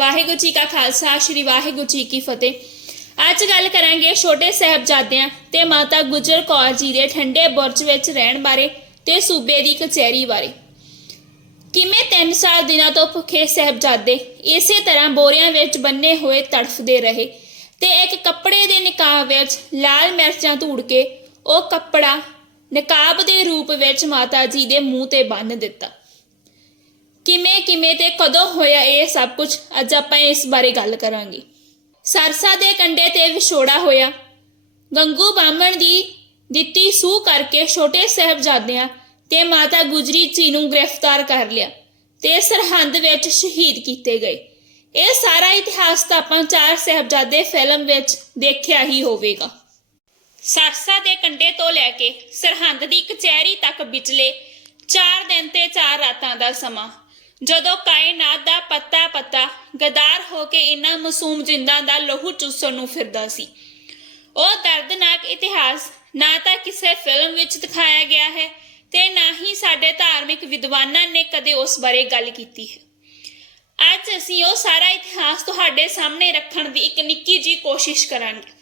ਵਾਹਿਗੁਰੂ ਜੀ ਕਾ ਖਾਲਸਾ, ਸ੍ਰੀ ਵਾਹਿਗੁਰੂ ਜੀ ਕੀ ਫਤਿਹ। ਅੱਜ ਗੱਲ ਕਰਾਂਗੇ ਛੋਟੇ ਸਾਹਿਬਜ਼ਾਦਿਆਂ ਤੇ ਮਾਤਾ ਗੁਜਰ ਕੌਰ ਜੀ ਦੇ ਠੰਡੇ ਬੁਰਜ ਵਿੱਚ ਰਹਿਣ ਬਾਰੇ ਤੇ ਸੂਬੇ ਦੀ ਕਚਹਿਰੀ ਬਾਰੇ। ਕਿਵੇਂ 3 ਸਾਲ ਦਿਨਾਂ ਤੋਂ ਭੁੱਖੇ ਸਾਹਿਬਜ਼ਾਦੇ ਇਸੇ ਤਰ੍ਹਾਂ ਬੋਰਿਆਂ ਵਿੱਚ ਬੰਨੇ ਹੋਏ ਤੜਫਦੇ ਰਹੇ ਤੇ ਇੱਕ ਕੱਪੜੇ ਦੇ ਨਿਕਾਬ ਵਿੱਚ ਲਾਲ ਮਿਰਚਾਂ ਧੂੜ ਕੇ ਉਹ ਕੱਪੜਾ ਨਿਕਾਬ ਦੇ ਰੂਪ ਵਿੱਚ ਮਾਤਾ ਜੀ ਦੇ ਮੂੰਹ ਤੇ ਬੰਨ੍ਹ ਦਿੱਤਾ। ਕਿਵੇਂ ਕਿਵੇਂ ਤੇ ਕਦੋਂ ਹੋਇਆ ਇਹ ਸਭ ਕੁਝ ਅੱਜ ਆਪਾਂ ਇਸ ਬਾਰੇ ਗੱਲ ਕਰਾਂਗੇ। ਸਰਸਾ ਦੇ ਕੰਡੇ ਤੇ ਵਿਛੋੜਾ ਹੋਇਆ। ਗੰਗੂ ਬਾਮਣ ਦੀ ਦਿੱਤੀ ਸੂਹ ਕਰਕੇ ਛੋਟੇ ਸਾਹਿਬਜ਼ਾਦਿਆਂ ਤੇ ਮਾਤਾ ਗੁਜਰੀ ਜੀ ਨੂੰ ਗ੍ਰਿਫਤਾਰ ਕਰ ਲਿਆ ਤੇ ਸਰਹੰਦ ਵਿੱਚ ਸ਼ਹੀਦ ਕੀਤੇ ਗਏ। ਇਹ ਸਾਰਾ ਇਤਿਹਾਸ ਤਾਂ ਆਪਾਂ ਚਾਰ ਸਾਹਿਬਜ਼ਾਦੇ ਫਿਲਮ ਵਿੱਚ ਦੇਖਿਆ ਹੀ ਹੋਵੇਗਾ। ਸਰਸਾ ਦੇ ਕੰਡੇ ਤੋਂ ਲੈ ਕੇ ਸਰਹੰਦ ਦੀ ਕਚਹਿਰੀ ਤੱਕ ਵਿਚਲੇ 4 ਦਿਨ ਤੇ 4 ਰਾਤਾਂ ਦਾ ਸਮਾਂ। ਜਦੋਂ ਕਾਇਨਾਤ ਦਾ ਪੱਤਾ ਪੱਤਾ ਗਦਾਰ ਹੋ ਕੇ ਇਨ੍ਹਾਂ ਮਾਸੂਮ ਜਿੰਦਾਂ ਦਾ ਲਹੂ ਚੂਸਣ ਨੂੰ ਫਿਰਦਾ ਸੀ। ਉਹ ਦਰਦਨਾਕ ਇਤਿਹਾਸ ਨਾ ਤਾਂ ਕਿਸੇ ਫਿਲਮ ਵਿੱਚ ਦਿਖਾਇਆ ਗਿਆ ਹੈ ਤੇ ਨਾ ਹੀ ਸਾਡੇ ਧਾਰਮਿਕ ਵਿਦਵਾਨਾਂ ਨੇ ਕਦੇ ਉਸ ਬਾਰੇ ਗੱਲ ਕੀਤੀ ਹੈ। ਅੱਜ ਅਸੀਂ ਉਹ ਸਾਰਾ ਇਤਿਹਾਸ ਤੁਹਾਡੇ ਸਾਹਮਣੇ ਰੱਖਣ ਦੀ ਇੱਕ ਨਿੱਕੀ ਜੀ ਕੋਸ਼ਿਸ਼ ਕਰਾਂਗੇ।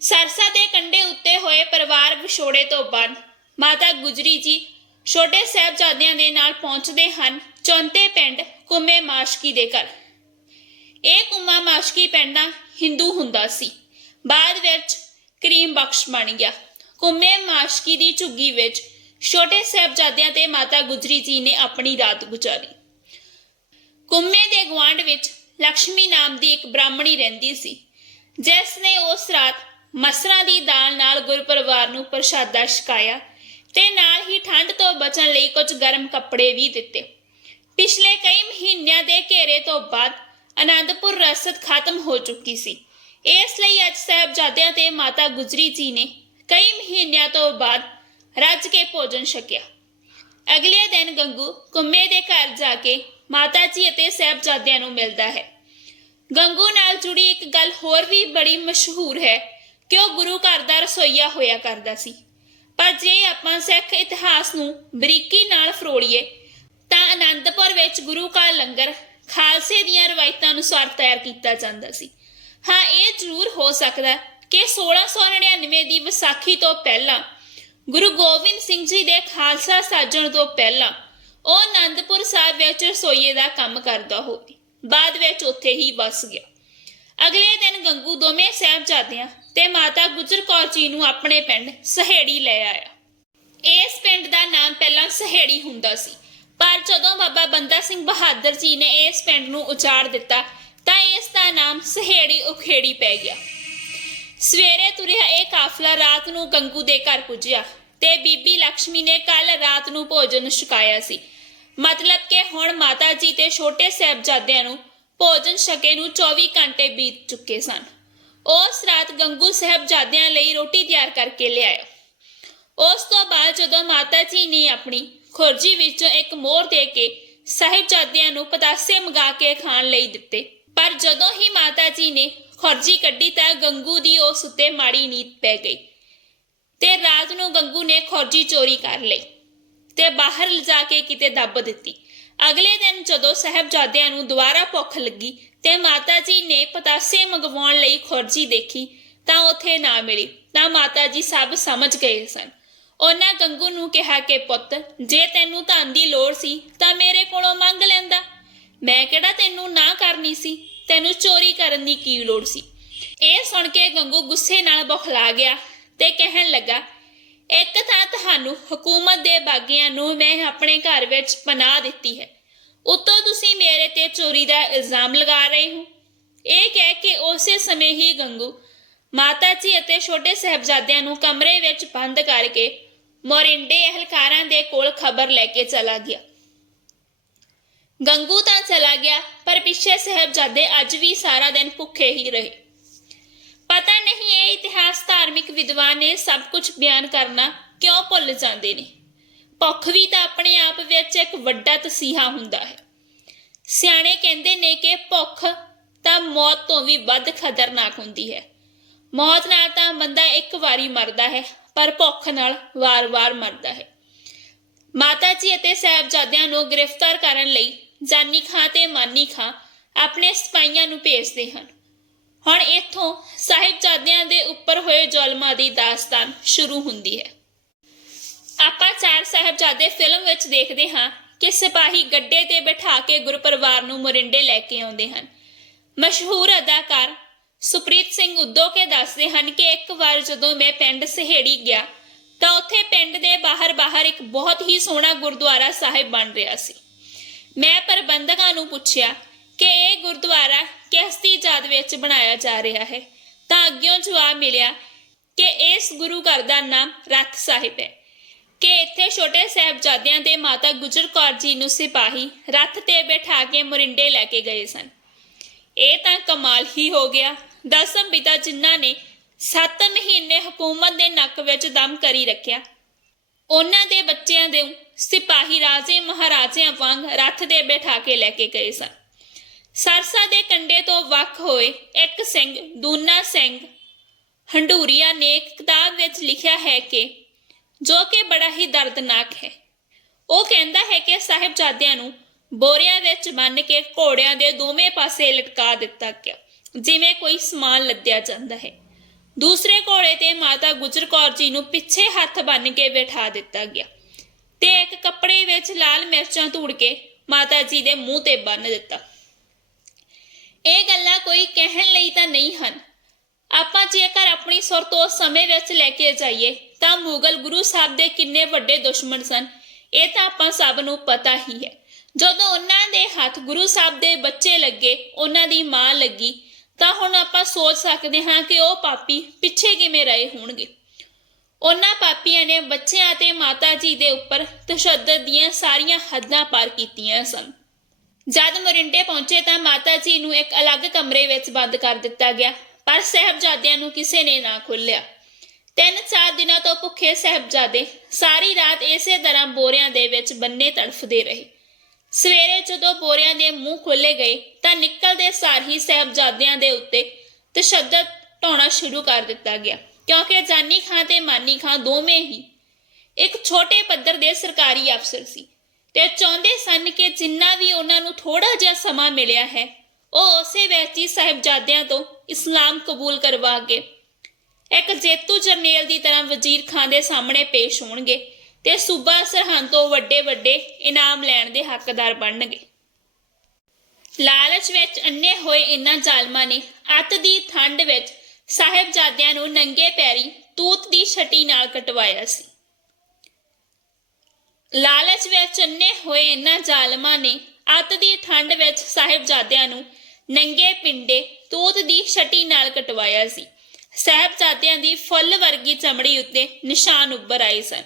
ਸਰਸਾ ਦੇ ਕੰਡੇ ਉੱਤੇ ਹੋਏ ਪਰਿਵਾਰ ਵਿਛੋੜੇ ਤੋਂ ਬਾਅਦ ਮਾਤਾ ਗੁਜਰੀ ਜੀ ਛੋਟੇ ਸਾਹਿਬਜ਼ਾਦਿਆਂ ਦੇ ਨਾਲ ਪਹੁੰਚਦੇ ਹਨ ਚੌਂਤੇ ਪਿੰਡ ਕੁੰਮੇ ਮਾਸ਼ਕੀ ਦੇ ਘਰ। ਇਹ ਕੁਮਾ ਮਾਸ਼ਕੀ ਪਿੰਡ ਦਾ ਹਿੰਦੂ ਹੁੰਦਾ ਸੀ। ਬਾਅਦ ਵਿੱਚ ਕਰੀਮ ਬਖਸ਼ ਬਣ ਗਿਆ। ਕੁੰਮੇ ਮਾਸ਼ਕੀ ਦੀ ਝੁੱਗੀ ਵਿੱਚ ਛੋਟੇ ਸਾਹਿਬਜ਼ਾਦਿਆਂ ਤੇ ਮਾਤਾ ਗੁਜਰੀ ਜੀ ਨੇ ਆਪਣੀ ਰਾਤ ਗੁਜ਼ਾਰੀ। ਕੁੰਮੇ ਦੇ ਗਵਾਂਡ ਵਿੱਚ ਲక్ష్ਮੀ ਨਾਮ ਦੀ ਇੱਕ ਬ੍ਰਾਹਮਣੀ ਰਹਿੰਦੀ ਸੀ ਜਿਸ ਨੇ ਉਸ ਰਾਤ ਮਸਰਾਂ ਦੀ ਦਾਲ ਨਾਲ ਗੁਰਪਰਿਵਾਰ ਨੂੰ ਪ੍ਰਸ਼ਾਦਾ ਛਕਾਇਆ ਤੇ ਨਾਲ ਹੀ ਠੰਡ ਤੋਂ ਬਚਣ ਲਈ ਕੁਝ ਗਰਮ ਕੱਪੜੇ ਵੀ ਦਿੱਤੇ। ਪਿਛਲੇ ਕਈ ਮਹੀਨਿਆਂ ਦੇ ਘੇਰੇ ਤੋਂ ਬਾਅਦ ਆਨੰਦਪੁਰ ਰਸਦ ਖਤਮ ਹੋ ਚੁੱਕੀ ਸੀ। ਇਸ ਲਈ ਅੱਜ ਸਾਹਿਬਜ਼ਾਦਿਆਂ ਤੇ ਮਾਤਾ ਗੁਜਰੀ ਜੀ ਨੇ ਕਈ ਮਹੀਨਿਆਂ ਤੋਂ ਬਾਅਦ ਰੱਜ ਕੇ ਭੋਜਨ ਛਕਿਆ। ਅਗਲੇ ਦਿਨ ਗੰਗੂ ਕੁੰਮੇ ਦੇ ਘਰ ਜਾ ਕੇ ਮਾਤਾ ਜੀ ਅਤੇ ਸਾਹਿਬਜ਼ਾਦਿਆਂ ਨੂੰ ਮਿਲਦਾ ਹੈ। ਗੰਗੂ ਨਾਲ ਜੁੜੀ ਇੱਕ ਗੱਲ ਹੋਰ ਵੀ ਬੜੀ ਮਸ਼ਹੂਰ ਹੈ ਕਿ ਉਹ ਗੁਰੂ ਘਰ ਦਾ ਰਸੋਈਆ ਹੋਇਆ ਕਰਦਾ ਸੀ। ਪਰ ਜੇ ਆਪਾਂ ਸਿੱਖ ਇਤਿਹਾਸ ਨੂੰ ਬਰੀਕੀ ਨਾਲ ਫਰੋਲੀਏ, ਤਾਂ ਆਨੰਦਪੁਰ ਵਿੱਚ ਗੁਰੂ ਕਾ ਲੰਗਰ ਖਾਲਸੇ ਦੀਆਂ ਰਵਾਇਤਾਂ ਅਨੁਸਾਰ ਤਿਆਰ ਕੀਤਾ ਜਾਂਦਾ ਸੀ। ਹਾਂ, ਇਹ ਜ਼ਰੂਰ ਹੋ ਸਕਦਾ ਕਿ 1699 ਦੀ ਵਿਸਾਖੀ ਤੋਂ ਪਹਿਲਾਂ ਗੁਰੂ ਗੋਬਿੰਦ ਸਿੰਘ ਜੀ ਦੇ ਖਾਲਸਾ ਸਾਜਣ ਤੋਂ ਪਹਿਲਾਂ ਉਹ ਆਨੰਦਪੁਰ ਸਾਹਿਬ ਵਿੱਚ ਰਸੋਈਏ ਦਾ ਕੰਮ ਕਰਦਾ ਹੋਵੇ ਬਾਅਦ ਵਿੱਚ ਉੱਥੇ ਹੀ ਵਸ ਗਿਆ। ਅਗਲੇ ਦਿਨ ਗੰਗੂ ਦੋਵੇਂ ਸਾਹਿਬਜ਼ਾਦਿਆਂ ਤੇ ਮਾਤਾ ਗੁਜਰ ਕੌਰ ਜੀ ਨੂੰ ਆਪਣੇ ਪਿੰਡ ਸਹੇੜੀ ਲੈ ਆਇਆ। ਇਸ ਪਿੰਡ ਦਾ ਨਾਮ ਪਹਿਲਾਂ ਸਹੇੜੀ ਹੁੰਦਾ ਸੀ। ਪਰ ਜਦੋਂ ਬਾਬਾ ਬੰਦਾ ਸਿੰਘ ਬਹਾਦਰ ਜੀ ਨੇ ਇਸ ਪਿੰਡ ਨੂੰ ਉਚਾਰ ਦਿੱਤਾ, ਤਾਂ ਇਸ ਦਾ ਨਾਮ ਸਹੇੜੀ ਉਖੇੜੀ ਪੈ ਗਿਆ। ਸਵੇਰੇ ਤੁਰਿਆ ਇਹ ਕਾਫਲਾ ਰਾਤ ਨੂੰ ਗੰਗੂ ਦੇ ਘਰ ਪੁੱਜਿਆ ਤੇ ਬੀਬੀ ਲక్ష్ਮੀ ਨੇ ਕੱਲ ਰਾਤ ਨੂੰ ਭੋਜਨ ਛਕਾਇਆ ਸੀ। ਮਤਲਬ ਕਿ ਹੁਣ ਮਾਤਾ ਜੀ ਤੇ ਛੋਟੇ ਸਾਹਿਬਜ਼ਾਦਿਆਂ ਨੂੰ ਭੋਜਨ ਛਕੇ ਨੂੰ 24 ਘੰਟੇ ਬੀਤ ਚੁੱਕੇ ਸਨ। ਉਸ ਰਾਤ ਗੰਗੂ ਸਾਹਿਬਜ਼ਾਦਿਆਂ ਲਈ ਰੋਟੀ ਤਿਆਰ ਕਰਕੇ ਲਿਆਇਆ। ਉਸ ਤੋਂ ਬਾਅਦ ਜਦੋਂ ਮਾਤਾ ਜੀ ਨੇ ਆਪਣੀ ਖੁਰਜੀ ਵਿੱਚੋਂ ਇੱਕ ਮੋਹਰ ਦੇ ਕੇ ਸਾਹਿਬਜ਼ਾਦਿਆਂ ਨੂੰ ਪਤਾਸੇ ਮੰਗਾ ਕੇ ਖਾਣ ਲਈ ਦਿੱਤੇ, ਪਰ ਜਦੋਂ ਹੀ ਮਾਤਾ ਜੀ ਨੇ ਖੁਰਜੀ ਕੱਢੀ ਤਾਂ ਗੰਗੂ ਦੀ ਉਸ ਉੱਤੇ ਮਾੜੀ ਨੀਂਦ ਪੈ ਗਈ ਤੇ ਰਾਤ ਨੂੰ ਗੰਗੂ ਨੇ ਖੁਰਜੀ ਚੋਰੀ ਕਰ ਲਈ ਤੇ ਬਾਹਰ ਲਿਜਾ ਕੇ ਕਿਤੇ ਦੱਬ ਦਿੱਤੀ। ਅਗਲੇ ਦਿਨ ਜਦੋਂ ਸਾਹਿਬਜ਼ਾਦਿਆਂ ਨੂੰ ਦੁਬਾਰਾ ਭੁੱਖ ਲੱਗੀ ਤੇ ਮਾਤਾ ਜੀ ਨੇ ਪਤਾਸੇ ਮੰਗਵਾਉਣ ਲਈ ਖੁਰਜੀ ਦੇਖੀ, ਤਾਂ ਉੱਥੇ ਨਾ ਮਿਲੀ, ਤਾਂ ਮਾਤਾ ਜੀ ਸਭ ਸਮਝ ਗਏ ਸਨ। ਉਹਨਾਂ ਗੰਗੂ ਨੂੰ ਕਿਹਾ ਕਿ ਪੁੱਤ, ਜੇ ਤੈਨੂੰ ਧਨ ਦੀ ਲੋੜ ਸੀ, ਤਾਂ ਮੇਰੇ ਕੋਲੋਂ ਮੰਗ ਲੈਂਦਾ। ਮੈਂ ਕਿਹੜਾ ਤੈਨੂੰ ਨਾ ਕਰਨੀ ਸੀ? ਤੈਨੂੰ ਚੋਰੀ ਕਰਨ ਦੀ ਕੀ ਲੋੜ ਸੀ? ਇਹ ਸੁਣ ਕੇ ਗੰਗੂ ਗੁੱਸੇ ਨਾਲ ਬੁਖਲਾ ਗਿਆ ਤੇ ਕਹਿਣ ਲੱਗਾ, ਇੱਕ ਤਾਂ ਤੁਹਾਨੂੰ ਹਕੂਮਤ ਦੇ ਬਾਗੀਆਂ ਨੂੰ ਮੈਂ ਆਪਣੇ ਘਰ ਵਿੱਚ ਪਨਾਹ ਦਿੱਤੀ ਹੈ। ਉਤੋਂ ਤੁਸੀਂ ਮੇਰੇ ਤੇ ਚੋਰੀ ਦਾ ਇਲਜ਼ਾਮ ਲਗਾ ਰਹੇ ਹੋ। ਇਹ ਕਹਿ ਕੇ ਉਸੇ ਸਮੇਂ ਹੀ ਗੰਗੂ ਮਾਤਾ ਜੀ ਅਤੇ ਛੋਟੇ ਸਾਹਿਬਜ਼ਾਦਿਆਂ ਨੂੰ ਕਮਰੇ ਵਿੱਚ ਬੰਦ ਕਰਕੇ ਮੋਰਿੰਡੇ ਅਹਲਕਾਰਾਂ ਦੇ ਕੋਲ ਖਬਰ ਲੈ ਕੇ ਚਲਾ ਗਿਆ। ਗੰਗੂ ਤਾਂ ਚਲਾ ਗਿਆ, ਪਰ ਪਿੱਛੇ ਸਾਹਿਬਜ਼ਾਦੇ ਅੱਜ ਵੀ ਸਾਰਾ ਦਿਨ ਭੁੱਖੇ ਹੀ ਰਹੇ। ਪਤਾ ਨਹੀਂ ਇਹ ਇਤਿਹਾਸ ਧਾਰਮਿਕ ਵਿਦਵਾਨ ਨੇ ਸਭ ਕੁਝ ਬਿਆਨ ਕਰਨਾ ਕਿਉਂ ਭੁੱਲ ਜਾਂਦੇ ਨੇ। ਭੁੱਖ ਵੀ ਤਾਂ ਆਪਣੇ ਆਪ ਵਿੱਚ ਇੱਕ ਵੱਡਾ ਤਸੀਹਾ ਹੁੰਦਾ ਹੈ। ਸਿਆਣੇ ਕਹਿੰਦੇ ਨੇ ਕਿ ਭੁੱਖ ਤਾਂ ਮੌਤ ਤੋਂ ਵੀ ਵੱਧ ਖਤਰਨਾਕ ਹੁੰਦੀ ਹੈ। ਮੌਤ ਨਾਲ ਤਾਂ ਬੰਦਾ ਇੱਕ ਵਾਰੀ ਮਰਦਾ ਹੈ, ਪਰ ਭੁੱਖ ਨਾਲ ਵਾਰ-ਵਾਰ ਮਰਦਾ ਹੈ। ਮਾਤਾ ਜੀ ਅਤੇ ਸਾਹਿਬਜ਼ਾਦਿਆਂ ਨੂੰ ਗ੍ਰਿਫਤਾਰ ਕਰਨ ਲਈ ਜਾਨੀ ਖਾਂ ਤੇ ਮਾਨੀ ਖਾਂ ਆਪਣੇ ਸਿਪਾਹੀਆਂ ਨੂੰ ਭੇਜਦੇ ਹਨ। ਹੁਣ ਇੱਥੋਂ ਸਾਹਿਬਜ਼ਾਦਿਆਂ ਦੇ ਉੱਪਰ ਹੋਏ ਜ਼ੁਲਮਾਂ ਦੀ ਦਾਸਤਾਨ ਸ਼ੁਰੂ ਹੁੰਦੀ ਹੈ। ਆਪਾਂ ਚਾਰ ਸਾਹਿਬਜ਼ਾਦੇ ਫਿਲਮ ਵਿੱਚ ਦੇਖਦੇ ਹਾਂ ਕਿ ਸਿਪਾਹੀ ਗੱਡੇ ਤੇ ਬਿਠਾ ਕੇ ਗੁਰਪਰਿਵਾਰ ਨੂੰ ਮੋਰਿੰਡੇ ਲੈ ਕੇ ਆਉਂਦੇ ਹਨ। ਮਸ਼ਹੂਰ ਅਦਾਕਾਰ ਸੁਪ੍ਰੀਤ ਸਿੰਘ ਉਦੋਕੇ ਦੱਸਦੇ ਹਨ ਕਿ ਇੱਕ ਵਾਰ ਜਦੋਂ ਮੈਂ ਪਿੰਡ ਸਹੇੜੀ ਗਿਆ ਤਾਂ ਉੱਥੇ ਪਿੰਡ ਦੇ ਬਾਹਰ-ਬਾਹਰ ਇੱਕ ਬਹੁਤ ਹੀ ਸੋਹਣਾ ਗੁਰਦੁਆਰਾ ਸਾਹਿਬ ਬਣ ਰਿਹਾ ਸੀ। ਮੈਂ ਪ੍ਰਬੰਧਕਾਂ ਨੂੰ ਪੁੱਛਿਆ ਕਿ ਇਹ ਗੁਰਦੁਆਰਾ ਕਿਸ ਦੀ ਯਾਦ ਵਿੱਚ ਬਣਾਇਆ ਜਾ ਰਿਹਾ ਹੈ? ਤਾਂ ਅੱਗਿਓਂ ਜਵਾਬ ਮਿਲਿਆ ਕਿ ਇਸ ਗੁਰੂ ਘਰ ਦਾ ਨਾਮ ਰੱਥ ਸਾਹਿਬ ਹੈ। ਕਿ ਇੱਥੇ ਛੋਟੇ ਸਾਹਿਬਜ਼ਾਦਿਆਂ ਦੇ ਮਾਤਾ ਗੁਜਰ ਕੌਰ ਜੀ ਨੂੰ ਸਿਪਾਹੀ ਰੱਥ ਤੇ ਬਿਠਾ ਕੇ ਮੋਰਿੰਡੇ ਲੈ ਕੇ ਗਏ ਸਨ। ਇਹ ਤਾਂ ਕਮਾਲ ਹੀ ਹੋ ਗਿਆ। ਦਸਮ ਪਿਤਾ ਜਿਨ੍ਹਾਂ ਨੇ 7 ਮਹੀਨੇ ਹਕੂਮਤ ਦੇ ਨੱਕ ਵਿੱਚ ਦਮ ਕਰੀ ਰੱਖਿਆ। ਉਹਨਾਂ ਦੇ ਬੱਚਿਆਂ ਦੇ ਸਿਪਾਹੀ ਰਾਜੇ ਮਹਾਰਾਜਿਆਂ ਵਾਂਗ ਰੱਥ ਦੇ ਬਿਠਾ ਕੇ ਲੈ ਕੇ ਗਏ ਸਨ। ਸਰਸਾ ਦੇ ਕੰਡੇ ਤੋਂ ਵੱਖ ਹੋਏ ਇੱਕ ਸਿੰਘ, ਦੂਨਾ ਸਿੰਘ ਹੰਡੂਰੀਆ ਨੇ ਕਿਤਾਬ ਵਿੱਚ ਲਿਖਿਆ ਹੈ ਕਿ ਜੋ ਕਿ ਬੜਾ ਹੀ ਦਰਦਨਾਕ ਹੈ। ਉਹ ਕਹਿੰਦਾ ਹੈ ਕਿ ਸਾਹਿਬਜ਼ਾਦਿਆਂ ਨੂੰ ਬੋਰਿਆਂ ਵਿੱਚ ਬੰਨ ਕੇ ਘੋੜਿਆਂ ਦੇ ਦੋਵੇਂ ਪਾਸੇ ਲਟਕਾ ਦਿੱਤਾ ਗਿਆ, ਜਿਵੇਂ ਕੋਈ ਸਮਾਨ ਲੱਦਿਆ ਜਾਂਦਾ ਹੈ। ਦੂਸਰੇ ਘੋੜੇ ਤੇ ਮਾਤਾ ਗੁਜਰ ਕੌਰ ਜੀ ਨੂੰ ਪਿੱਛੇ ਹੱਥ ਬੰਨ੍ਹ ਕੇ ਬਿਠਾ ਦਿੱਤਾ ਗਿਆ ਤੇ ਇੱਕ ਕੱਪੜੇ ਵਿੱਚ ਲਾਲ ਮਿਰਚਾਂ ਧੂੜ ਕੇ ਮਾਤਾ ਜੀ ਦੇ ਮੂੰਹ ਤੇ ਬੰਨ੍ਹ ਦਿੱਤਾ। ਇਹ ਗੱਲਾਂ ਕੋਈ ਕਹਿਣ ਲਈ ਤਾਂ ਨਹੀਂ ਹਨ ਆਪਣੀ ਸੁਰ ਤੋਂ ਸਮੇਂ ਵਿੱਚ ਲੈ ਕੇ ਜਾਈਏ, ਤਾਂ ਮੁਗਲ ਗੁਰੂ ਸਾਹਿਬ ਦੇ ਕਿੰਨੇ ਵੱਡੇ ਦੁਸ਼ਮਣ ਸਨ, ਇਹ ਤਾਂ ਆਪਾਂ ਸਭ ਨੂੰ ਪਤਾ ਹੀ ਹੈ। ਜਦੋਂ ਉਹਨਾਂ ਦੇ ਹੱਥ ਗੁਰੂ ਸਾਹਿਬ ਦੇ ਬੱਚੇ ਲੱਗੇ, ਉਹਨਾਂ ਦੀ ਮਾਂ ਲੱਗੀ, ਤਾਂ ਹੁਣ ਆਪਾਂ ਸੋਚ ਸਕਦੇ ਹਾਂ ਕਿ ਉਹ ਪਾਪੀ ਪਿੱਛੇ ਕਿਵੇਂ ਰਹੇ ਹੋਣਗੇ। ਉਹਨਾਂ ਪਾਪੀਆਂ ਨੇ ਬੱਚਿਆਂ ਅਤੇ ਮਾਤਾ ਜੀ ਦੇ ਉੱਪਰ ਤਸ਼ੱਦਦ ਦੀਆਂ ਸਾਰੀਆਂ ਹੱਦਾਂ ਪਾਰ ਕੀਤੀਆਂ ਸਨ। ਜਦ ਮੋਰਿੰਡੇ ਪਹੁੰਚੇ ਤਾਂ ਮਾਤਾ ਜੀ ਨੂੰ ਇੱਕ ਅਲੱਗ ਕਮਰੇ ਵਿੱਚ ਬੰਦ ਕਰ ਦਿੱਤਾ ਗਿਆ। ਪਰ ਸਹਿਬਜ਼ਾਦਿਆਂ ਨੂੰ ਕਿਸੇ ਨੇ ਨਾ ਖੋਲਿਆ ਤਿੰਨ ਚਾਰ ਦਿਨਾਂ ਤੋਂ ਭੁੱਖੇ ਸਹਿਬਜ਼ਾਦੇ ਸਾਰੀ ਰਾਤ ਇਸੇ ਤਰ੍ਹਾਂ ਬੋਰਿਆਂ ਦੇ ਵਿੱਚ ਬੰਨੇ ਤੜਫਦੇ ਰਹੇ। ਸਵੇਰੇ ਜਦੋਂ ਬੋਰਿਆਂ ਦੇ ਮੂੰਹ ਖੋਲੇ ਗਏ ਤਾਂ ਨਿਕਲਦੇ ਸਾਰ ਹੀ ਸਹਿਬਜ਼ਾਦਿਆਂ ਦੇ ਉੱਤੇ ਤਸ਼ੱਦਦ ਢਾਉਣਾ ਸ਼ੁਰੂ ਕਰ ਦਿੱਤਾ ਗਿਆ, ਕਿਉਂਕਿ ਜਾਨੀ ਖਾਂ ਤੇ ਮਾਨੀ ਖਾਂ ਦੋਵੇਂ ਹੀ ਇੱਕ ਛੋਟੇ ਪੱਧਰ ਦੇ ਸਰਕਾਰੀ ਅਫਸਰ ਸੀ ਤੇ ਚਾਹੁੰਦੇ ਸਨ ਕਿ ਜਿੰਨਾ ਵੀ ਉਹਨਾਂ ਨੂੰ ਥੋੜਾ ਜਿਹਾ ਸਮਾਂ ਮਿਲਿਆ ਹੈ ਉਹ ਉਸੇ ਵਿੱਚ ਹੀ ਸਾਹਿਬਜ਼ਾਦਿਆਂ ਤੋਂ ਇਸਲਾਮ ਕਬੂਲ ਕਰਵਾ ਕੇ ਇੱਕ ਜੇਤੂ ਜਰਨੇਲ ਦੀ ਤਰ੍ਹਾਂ ਵਜ਼ੀਰ ਖਾਨ ਦੇ ਸਾਹਮਣੇ ਪੇਸ਼ ਹੋਣਗੇ ਤੇ ਸੂਬਾ ਸਰਹੰਦ ਤੋਂ ਵੱਡੇ ਵੱਡੇ ਇਨਾਮ ਲੈਣ ਦੇ ਹੱਕਦਾਰ ਬਣਨਗੇ। ਲਾਲਚ ਵਿੱਚ ਅੰਨੇ ਹੋਏ ਇਨ੍ਹਾਂ ਜ਼ਾਲਮਾਂ ਨੇ ਅੱਤ ਦੀ ਠੰਡ ਵਿੱਚ ਸਾਹਿਬਜ਼ਾਦਿਆਂ ਨੂੰ ਨੰਗੇ ਪੈਰੀ ਤੂਤ ਦੀ ਛਟੀ ਨਾਲ ਕਟਵਾਇਆ ਸੀ। ਲਾਲਚ ਵਿੱਚ ਅੰਨੇ ਹੋਏ ਇਨ੍ਹਾਂ ਜ਼ਾਲਮਾਂ ਨੇ ਅੱਤ ਦੀ ਠੰਡ ਵਿੱਚ ਸਾਹਿਬਜ਼ਾਦਿਆਂ ਨੂੰ ਨੰਗੇ ਪਿੰਡੇ ਤੂਤ ਦੀ ਛਟੀ ਨਾਲ ਕਟਵਾਇਆ ਸੀ। ਸਾਹਿਬਜ਼ਾਦਿਆਂ ਦੀ ਫੁੱਲ ਵਰਗੀ ਚਮੜੀ ਉੱਤੇ ਨਿਸ਼ਾਨ ਉੱਭਰ ਆਏ ਸਨ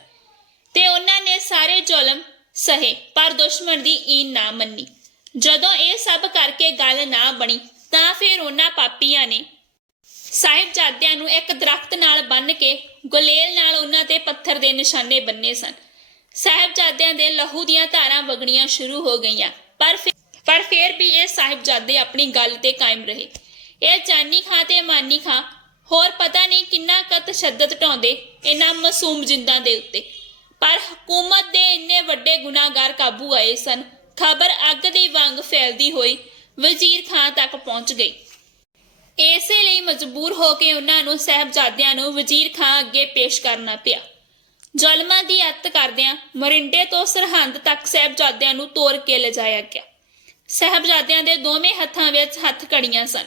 ਤੇ ਉਹਨਾਂ ਨੇ ਸਾਰੇ ਜ਼ੁਲਮ ਸਹੇ, ਪਰ ਦੁਸ਼ਮਣ ਦੀ ਈਨ ਨਾ ਮੰਨੀ। ਜਦੋਂ ਇਹ ਸਭ ਕਰਕੇ ਗੱਲ ਨਾ ਬਣੀ, ਤਾਂ ਫਿਰ ਉਹਨਾਂ ਪਾਪੀਆਂ ਨੇ ਸਾਹਿਬਜ਼ਾਦਿਆਂ ਨੂੰ ਇੱਕ ਦਰਖਤ ਨਾਲ ਬੰਨ ਕੇ ਗੁਲੇਲ ਨਾਲ ਉਹਨਾਂ ਤੇ ਪੱਥਰ ਦੇ ਨਿਸ਼ਾਨੇ ਬੰਨੇ ਸਨ। ਸਾਹਿਬਜ਼ਾਦਿਆਂ ਦੇ ਲਹੂ ਦੀਆਂ ਧਾਰਾਂ ਵਗਣੀਆਂ ਸ਼ੁਰੂ ਹੋ ਗਈਆਂ, ਪਰ ਫਿਰ ਪਰ ਫਿਰ ਵੀ ਸਾਹਿਬਜ਼ਾਦੇ ਆਪਣੀ ਗੱਲ ਤੇ ਕਾਇਮ ਰਹੇ। ਇਹ ਜਾਨੀ ਖਾਂ ਤੇ ਮਾਨੀ ਖਾਂ, ਹੋਰ ਪਤਾ ਨਹੀਂ ਕਿੰਨਾ ਕੁ ਤਸ਼ੱਦਦ ਢਾਉਂਦੇ ਇਹਨਾਂ ਮਾਸੂਮ ਜਿੰਦਾਂ ਦੇ ਉੱਤੇ। ਪਰ ਹਕੂਮਤ ਦੇ ਇੰਨੇ ਵੱਡੇ ਗੁਨਾਹਗਾਰ ਕਾਬੂ ਆਏ ਸਨ, ਖਬਰ ਅੱਗ ਦੀ ਵਾਂਗ ਫੈਲਦੀ ਹੋਈ ਵਜ਼ੀਰ ਖਾਂ ਤੱਕ ਪਹੁੰਚ ਗਈ। ਇਸੇ ਲਈ ਮਜਬੂਰ ਹੋ ਕੇ ਉਹਨਾਂ ਨੂੰ ਸਹਿਬਜ਼ਾਦਿਆਂ ਨੂੰ ਵਜ਼ੀਰ ਖਾਂ ਅੱਗੇ ਪੇਸ਼ ਕਰਨਾ ਪਿਆ। ਜ਼ੁਲਮਾਂ ਦੀ ਅੱਤ ਕਰਦਿਆਂ ਮਰਿੰਡੇ ਤੋਂ ਸਰਹੰਦ ਤੱਕ ਸਹਿਬਜ਼ਾਦਿਆਂ ਨੂੰ ਤੋਰ ਕੇ ਲਿਜਾਇਆ ਗਿਆ। ਸਹਿਬਜ਼ਾਦਿਆਂ ਦੇ ਦੋਵੇਂ ਹੱਥਾਂ ਵਿੱਚ ਹੱਥ ਕੜੀਆਂ ਸਨ।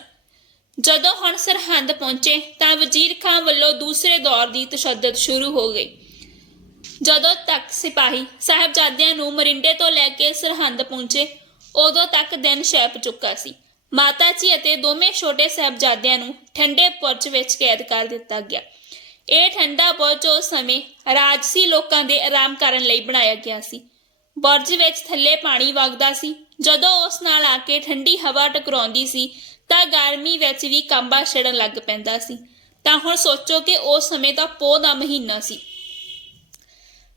ਜਦੋਂ ਹੁਣ ਸਰਹੰਦ ਪਹੁੰਚੇ ਤਾਂ ਵਜ਼ੀਰ ਖਾਂ ਵੱਲੋਂ ਦੂਸਰੇ ਦੌਰ ਦੀ ਤਸ਼ੱਦਦ ਸ਼ੁਰੂ ਹੋ ਗਈ। ਜਦੋਂ ਤੱਕ ਸਿਪਾਹੀ ਸਾਹਿਬਜ਼ਾਦਿਆਂ ਨੂੰ ਮਰਿੰਡੇ ਤੋਂ ਲੈ ਕੇ ਸਰਹੰਦ ਪਹੁੰਚੇ, ਉਦੋਂ ਤੱਕ ਦਿਨ ਛੈਪ ਚੁੱਕਾ ਸੀ। ਮਾਤਾ ਜੀ ਅਤੇ ਦੋਵੇਂ ਛੋਟੇ ਸਾਹਿਬਜ਼ਾਦਿਆਂ ਨੂੰ ਠੰਡੇ ਪੁਰਜ ਵਿੱਚ ਕੈਦ ਕਰ ਦਿੱਤਾ ਗਿਆ। ਇਹ ਠੰਡਾ ਬੁਰਜ ਉਸ ਸਮੇਂ ਰਾਜਸੀ ਲੋਕਾਂ ਦੇ ਆਰਾਮ ਕਰਨ ਲਈ ਬਣਾਇਆ ਗਿਆ ਸੀ। ਬੁਰਜ ਵਿੱਚ ਥੱਲੇ ਪਾਣੀ ਵਗਦਾ ਸੀ। ਜਦੋਂ ਉਸ ਨਾਲ ਆ ਕੇ ਠੰਡੀ ਹਵਾ ਟਕਰਾਉਂਦੀ ਸੀ, ਤਾਂ ਗਰਮੀ ਵਿੱਚ ਵੀ ਕੰਬਾ ਛੜਨ ਲੱਗ ਪੈਂਦਾ ਸੀ। ਤਾਂ ਹੁਣ ਸੋਚੋ ਕਿ ਉਸ ਸਮੇਂ ਤਾਂ ਪੋਹ ਦਾ ਮਹੀਨਾ ਸੀ।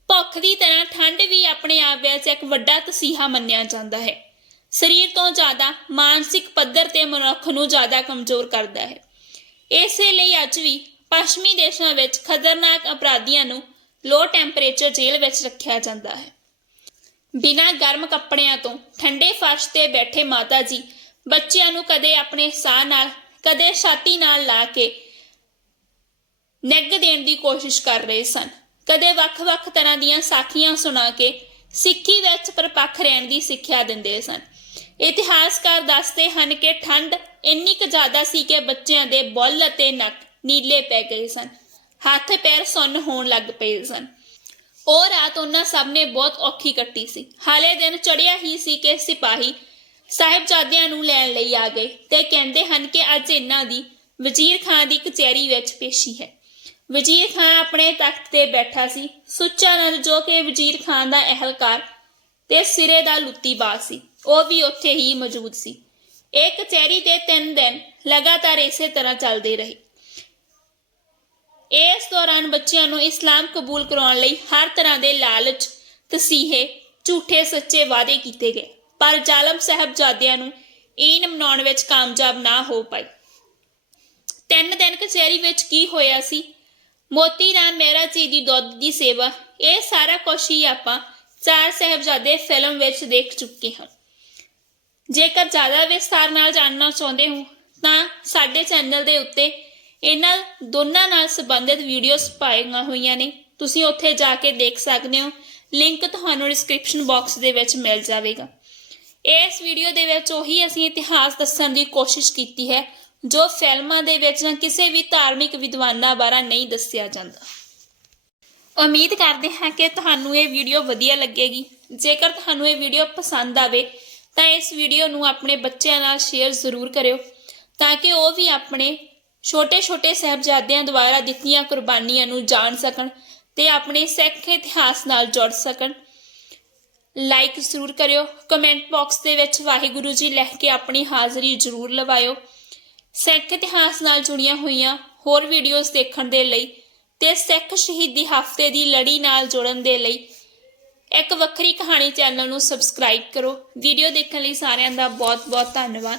ਭੁੱਖ ਦੀ ਤਰ੍ਹਾਂ ਠੰਡ ਵੀ ਆਪਣੇ ਆਪ ਵਿੱਚ ਇੱਕ ਵੱਡਾ ਤਸੀਹਾ ਮੰਨਿਆ ਜਾਂਦਾ ਹੈ। ਸਰੀਰ ਤੋਂ ਜ਼ਿਆਦਾ ਮਾਨਸਿਕ ਪੱਧਰ ਤੇ ਮਨੁੱਖ ਨੂੰ ਜ਼ਿਆਦਾ ਕਮਜ਼ੋਰ ਕਰਦਾ ਹੈ। ਇਸੇ ਲਈ ਅੱਜ ਵੀ ਪੱਛਮੀ ਦੇਸ਼ਾਂ ਵਿੱਚ ਖਤਰਨਾਕ ਅਪਰਾਧੀਆਂ ਨੂੰ ਲੋ ਟੈਂਪਰੇਚਰ ਜੇਲ੍ਹ ਵਿੱਚ ਰੱਖਿਆ ਜਾਂਦਾ ਹੈ। ਬਿਨਾਂ ਗਰਮ ਕੱਪੜਿਆਂ ਤੋਂ ਠੰਡੇ ਫਰਸ਼ ਤੇ ਬੈਠੇ ਮਾਤਾ ਜੀ ਬੱਚਿਆਂ ਨੂੰ ਕਦੇ ਆਪਣੇ ਸਾਹ ਨਾਲ, ਕਦੇ ਛਾਤੀ ਨਾਲ ਲਾ ਕੇ ਨੈਗ ਦੇਣ ਦੀ ਕੋਸ਼ਿਸ਼ ਕਰ ਰਹੇ ਸਨ। ਕਦੇ ਵੱਖ-ਵੱਖ ਤਰ੍ਹਾਂ ਦੀਆਂ ਸਾਖੀਆਂ ਸੁਣਾ ਕੇ ਸਿੱਖੀ ਵਿੱਚ ਪਰਪੱਖ ਰਹਿਣ ਦੀ ਸਿੱਖਿਆ ਦਿੰਦੇ ਸਨ। ਇਤਿਹਾਸਕਾਰ ਦੱਸਦੇ ਹਨ ਕਿ ਠੰਡ ਇੰਨੀ ਕੁ ਜ਼ਿਆਦਾ ਸੀ ਕਿ ਬੱਚਿਆਂ ਦੇ ਬੁੱਲ ਅਤੇ ਨੱਕ ਨੀਲੇ ਪੈ ਗਏ ਸਨ। ਹੱਥ ਪੈਰ ਸੁੰਨ ਹੋਣ ਲੱਗ ਪਏ ਸਨ। ਉਹ ਰਾਤ ਉਹਨਾਂ ਸਭ ਨੇ ਬਹੁਤ ਔਖੀ ਕੱਟੀ ਸੀ। ਹਾਲੇ ਦਿਨ ਚੜਿਆ ਹੀ ਸੀ ਕਿ ਸਿਪਾਹੀ ਸਾਹਿਬਜ਼ਾਦਿਆਂ ਨੂੰ ਲੈਣ ਲਈ ਆ ਗਏ ਤੇ ਕਹਿੰਦੇ ਹਨ ਕਿ ਅੱਜ ਇਹਨਾਂ ਦੀ ਵਜ਼ੀਰ ਖਾਨ ਦੀ ਕਚਹਿਰੀ ਵਿੱਚ ਪੇਸ਼ੀ ਹੈ। ਵਜ਼ੀਰ ਖਾਨ ਆਪਣੇ ਤਖਤ ਤੇ ਬੈਠਾ ਸੀ। ਸੁੱਚਾ ਨੰਦ ਜੋ ਕਿ ਵਜ਼ੀਰ ਖਾਨ ਦਾ ਅਹਿਲਕਾਰ ਤੇ ਸਿਰੇ ਦਾ ਲੁੱਤੀਬਾਜ਼ ਸੀ, ਉਹ ਵੀ ਉੱਥੇ ਹੀ ਮੌਜੂਦ ਸੀ। ਇਹ ਕਚਹਿਰੀ ਦੇ ਤਿੰਨ ਦਿਨ ਲਗਾਤਾਰ ਇਸੇ ਤਰ੍ਹਾਂ ਚੱਲਦੇ ਰਹੇ। ਇਸ ਦੌਰਾਨ ਬੱਚਿਆਂ ਨੂੰ ਇਸਲਾਮ ਕਬੂਲ ਕਰਾਉਣ ਲਈ ਹਰ ਤਰ੍ਹਾਂ ਦੇ ਲਾਲਚ, ਤਸੀਹੇ, ਝੂਠੇ ਸੱਚੇ ਵਾਅਦੇ ਕੀਤੇ ਗਏ। ਪਰ ਜ਼ਾਲਮ ਸਾਹਿਬਜ਼ਾਦਿਆਂ ਨੂੰ ਇਹਨ ਮਨਾਉਣ ਵਿੱਚ ਕਾਮਯਾਬ ਨਾ ਹੋ ਪਾਈ ਤਿੰਨ ਦਿਨ ਕਚਹਿਰੀ ਵਿੱਚ ਕੀ ਹੋਇਆ ਸੀ? ਮੋਤੀ ਰਾਮ ਮਹਿਰਾ ਜੀ ਦੀ ਦੁੱਧ ਦੀ ਸੇਵਾ। ਇਹ ਸਾਰਾ ਕੁਝ ਹੀ ਆਪਾਂ ਚਾਰ ਸਾਹਿਬਜ਼ਾਦੇ ਫਿਲਮ ਵਿੱਚ ਦੇਖ ਚੁੱਕੇ ਹਾਂ। ਜੇਕਰ ਜ਼ਿਆਦਾ ਵਿਸਥਾਰ ਨਾਲ ਜਾਣਨਾ ਚਾਹੁੰਦੇ ਹੋ, ਤਾਂ ਸਾਡੇ ਚੈਨਲ ਦੇ ਉੱਤੇ ਇਹਨਾਂ ਦੋਨਾਂ ਨਾਲ ਸੰਬੰਧਿਤ ਵੀਡੀਓਜ਼ ਪਾਈਆਂ ਹੋਈਆਂ ਨੇ। ਤੁਸੀਂ ਉੱਥੇ ਜਾ ਕੇ ਦੇਖ ਸਕਦੇ ਹੋ। ਲਿੰਕ ਤੁਹਾਨੂੰ ਡਿਸਕ੍ਰਿਪਸ਼ਨ ਬਾਕਸ ਦੇ ਵਿੱਚ ਮਿਲ ਜਾਵੇਗਾ। ਇਸ ਵੀਡੀਓ ਦੇ ਵਿੱਚ ਉਹੀ ਅਸੀਂ ਇਤਿਹਾਸ ਦੱਸਣ ਦੀ ਕੋਸ਼ਿਸ਼ ਕੀਤੀ ਹੈ, ਜੋ ਫਿਲਮਾਂ ਦੇ ਵਿੱਚ ਜਾਂ ਕਿਸੇ ਵੀ ਧਾਰਮਿਕ ਵਿਦਵਾਨਾਂ ਬਾਰੇ ਨਹੀਂ ਦੱਸਿਆ ਜਾਂਦਾ। ਉਮੀਦ ਕਰਦੇ ਹਾਂ ਕਿ ਤੁਹਾਨੂੰ ਇਹ ਵੀਡੀਓ ਵਧੀਆ ਲੱਗੇਗੀ। ਜੇਕਰ ਤੁਹਾਨੂੰ ਇਹ ਵੀਡੀਓ ਪਸੰਦ ਆਵੇ, ਤਾਂ ਇਸ ਵੀਡੀਓ ਨੂੰ ਆਪਣੇ ਬੱਚਿਆਂ ਨਾਲ ਸ਼ੇਅਰ ਜ਼ਰੂਰ ਕਰਿਓ, ਤਾਂ ਕਿ ਉਹ ਵੀ ਆਪਣੇ ਛੋਟੇ-ਛੋਟੇ ਸਹਿਬਜ਼ਾਦਿਆਂ ਦੁਆਰਾ ਦਿੱਤੀਆਂ ਕੁਰਬਾਨੀਆਂ ਨੂੰ ਜਾਣ ਸਕਣ ਤੇ ਆਪਣੇ ਸਿੱਖ ਇਤਿਹਾਸ ਨਾਲ ਜੁੜ ਸਕਣ। ਲਾਈਕ ਜ਼ਰੂਰ ਕਰਿਓ। ਕਮੈਂਟ ਬਾਕਸ ਦੇ ਵਿੱਚ ਵਾਹਿਗੁਰੂ ਜੀ ਲਿਖ ਕੇ ਆਪਣੀ ਹਾਜ਼ਰੀ ਜ਼ਰੂਰ ਲਵਾਇਓ। ਸਿੱਖ ਇਤਿਹਾਸ ਨਾਲ ਜੁੜੀਆਂ ਹੋਈਆਂ ਹੋਰ ਵੀਡੀਓਜ਼ ਦੇਖਣ ਦੇ ਲਈ ਤੇ ਸਿੱਖ ਸ਼ਹੀਦੀ ਹਫ਼ਤੇ ਦੀ ਲੜੀ ਨਾਲ ਜੁੜਨ ਦੇ ਲਈ ਇੱਕ ਵੱਖਰੀ ਕਹਾਣੀ ਚੈਨਲ ਨੂੰ ਸਬਸਕ੍ਰਾਈਬ ਕਰੋ। ਵੀਡੀਓ ਦੇਖਣ ਲਈ ਸਾਰਿਆਂ ਦਾ ਬਹੁਤ ਬਹੁਤ ਧੰਨਵਾਦ।